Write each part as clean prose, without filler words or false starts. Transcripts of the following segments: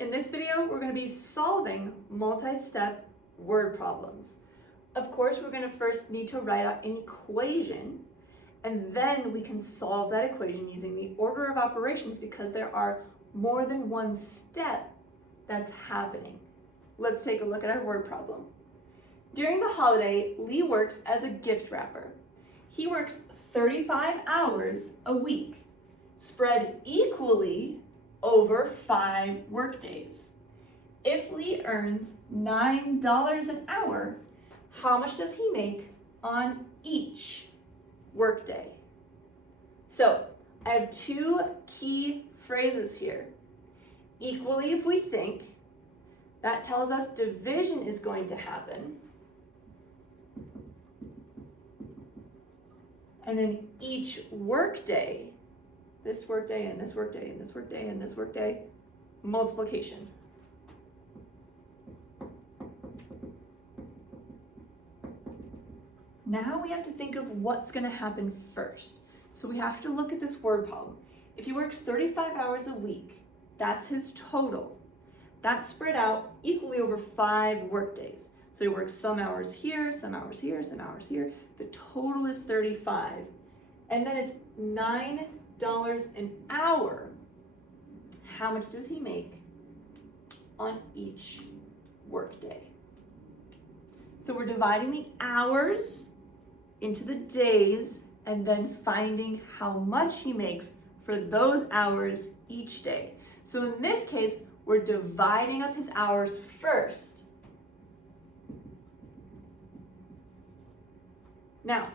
In this video, we're going to be solving multi-step word problems. Of course, we're going to first need to write out an equation, and then we can solve that equation using the order of operations because there are more than one step that's happening. Let's take a look at our word problem. During the holiday, Lee works as a gift wrapper. He works 35 hours a week, spread equally over 5 workdays. If Lee earns $9 an hour, how much does he make on each workday? So I have 2 key phrases here. Equally, if we think, that tells us division is going to happen. And then each workday, this workday and this workday and this workday and this workday, multiplication. Now we have to think of what's going to happen first. So we have to look at this word problem. If he works 35 hours a week, that's his total. That's spread out equally over 5 workdays. So he works some hours here, some hours here, some hours here. The total is 35. And then it's $9 an hour. How much does he make on each workday? So we're dividing the hours into the days and then finding how much he makes for those hours each day. So in this case, we're dividing up his hours first. Now,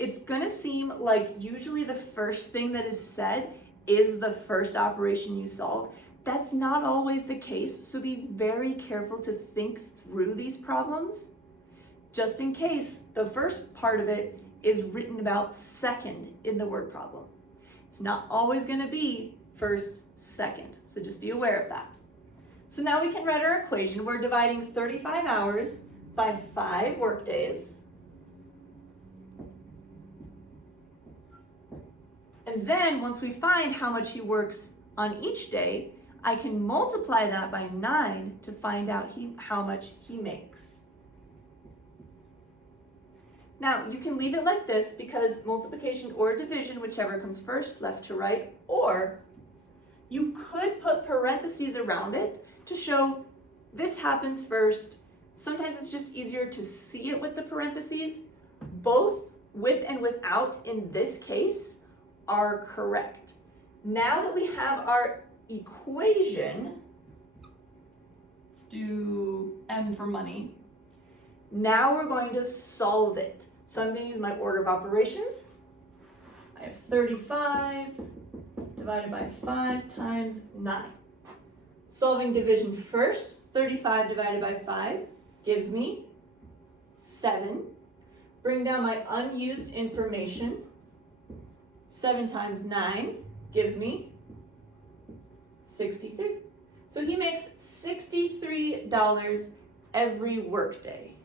it's going to seem like usually the first thing that is said is the first operation you solve. That's not always the case, so be very careful to think through these problems, just in case the first part of it is written about second in the word problem. It's not always going to be first, second, so just be aware of that. So now we can write our equation. We're dividing 35 hours by 5 workdays. And then once we find how much he works on each day, I can multiply that by 9 to find out how much he makes. Now, you can leave it like this because multiplication or division, whichever comes first, left to right, or you could put parentheses around it to show this happens first. Sometimes it's just easier to see it with the parentheses. Both with and without in this case are correct. Now that we have our equation, let's do M for money. Now we're going to solve it. So I'm going to use my order of operations. I have 35 divided by 5 times 9. Solving division first, 35 divided by 5 gives me 7. Bring down my unused information. 7 times 9 gives me 63. So he makes $63 every workday.